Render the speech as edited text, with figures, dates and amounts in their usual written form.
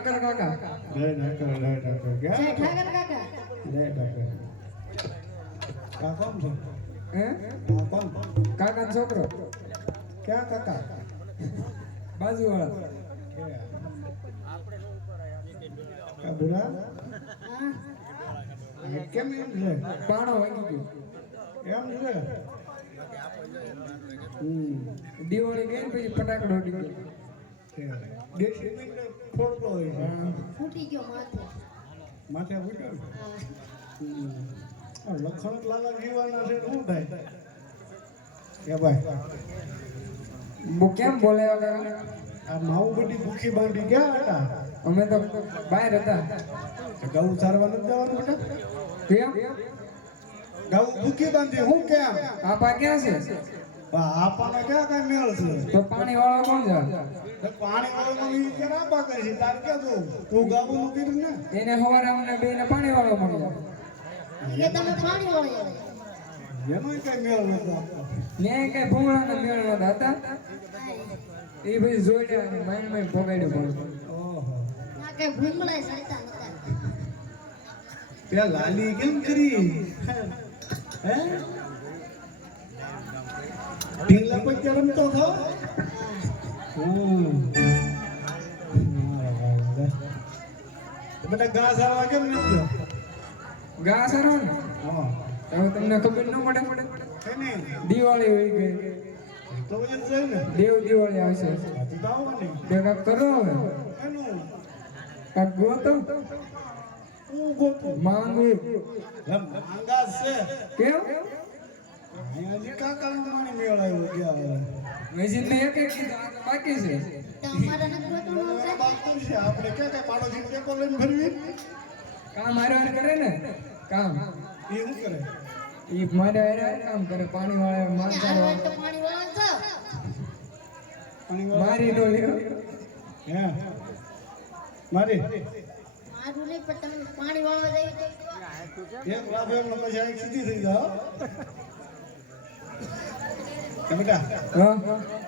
ઠાકર કાકા લે ઠાકર જય ક્યાં ઠાકર કાકા લે ઠાકર કા કોણ છે હે આ કોણ કાકા નો છોકરો ક્યાં કાકા બાજુવાળા કા બુરા હા કેમ એમ છે પાણો વાગી ગયો એમ છે દિવાળી ગઈ ને પછી ફટાકડો ઉડી ગયો દેશી મીંડો ફોડતો હોય છે ફૂટી ગયો માથે માથે ફૂટ્યો ને? હા આ લખણ લાલા જીવાના છે શું થાય કે ભાઈ કેમ બોલે આ માવું બધી ભૂખી બાંધી ક્યાં હતા અમે તો બહાર હતા ગૌ ચારવા નથી જવાનું બેટા કેમ ગૌ ભૂખી બાંધી હું કેમ આપા ક્યાં છે આપણને ક્યાં કઈ મેળ છે તો પાણી વાળો કોણ છે પાણી વાળો ઈ કે આપા કહે છે તાર ક્યાં જો તું ગાવું નું કીધું ને એને સવારે અમને બેને પાણી વાળો મળ્યો એ તમે પાણી વાળો એનો કઈ મેળ નતો આપતો ને કઈ ભૂંગળાના મેળ નતા હતા એ પછી જોડ્યા અને માઇન્ડ ભોગાડ્યો પડતો ઓહો ના કઈ ભૂંગળાય સડતા નતા ત્યાં લાલી કેમ કરી હે ઢીંગલા પછી રમતો થો બેટા ઘાસ આવવા કેમ નથી ઘા સારો ને હા હવે તમને ખબર ન પડે કઈ નહીં દિવાળી હોય ગઈ તો એ જોઈ ને દિવાળી આવશે હજી તો આવો ને તે કાક કરો હવે એનું કાક ગોતો હું ગોતું માંગુ માંગા છે કેમ હજી કાકાનું પાણી મેળ આવ્યો ત્યાં મેજીન ને એક એક કીધું આ તો બાકી છે તમારા નથી ગોતવાનું છે બાકી છે આપણે ક્યાં કઈ પાડોશી ટેકો લઈને ફરવી કામ હારે કરે ને કામ એ શું કરે ઈ મારે હારે કામ કરે પાણી વાળા માણસ ચાર વાર તો પાણી વાળો છો પાણી મારી તો લ્યો હે મારી મારું નહીં પણ તમે પાણી વાળવા જઈ તો એક લાભ એમ પછી આ સીધી થઈ જાઓ બેટા હા